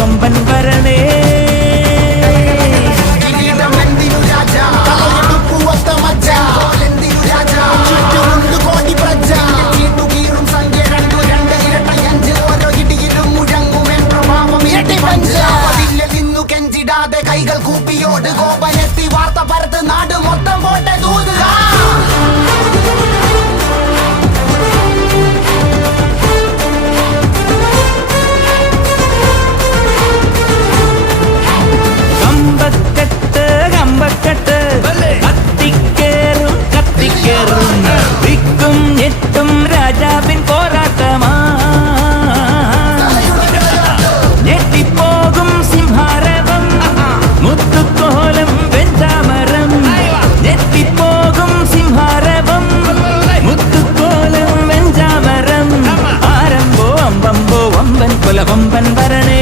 കൊമ്പൻ വരണേ. കൈകൾ കൂപ്പിയോട് കോപനെത്തി വാർത്ത പരത്ത് നാട് മൊത്തം പോട്ടെ തൂതുക. കമ്പക്കെട്ട് കമ്പക്കെട്ട് കത്തിക്കേറും കത്തിക്കേറും വിക്കും ഞെട്ടും രാജാവിൻ പോരാട്ടമാ. ഞെട്ടിപ്പോകും സിംഹാരവം മുത്തുക്കോലം വെഞ്ചാമരം. ഞെട്ടിപ്പോകും സിംഹാരവം മുത്തുക്കോലം വെഞ്ചാമരം. ആരംഭോ അമ്പമ്പോ വമ്പൻ കൊല വമ്പൻ വരണേ.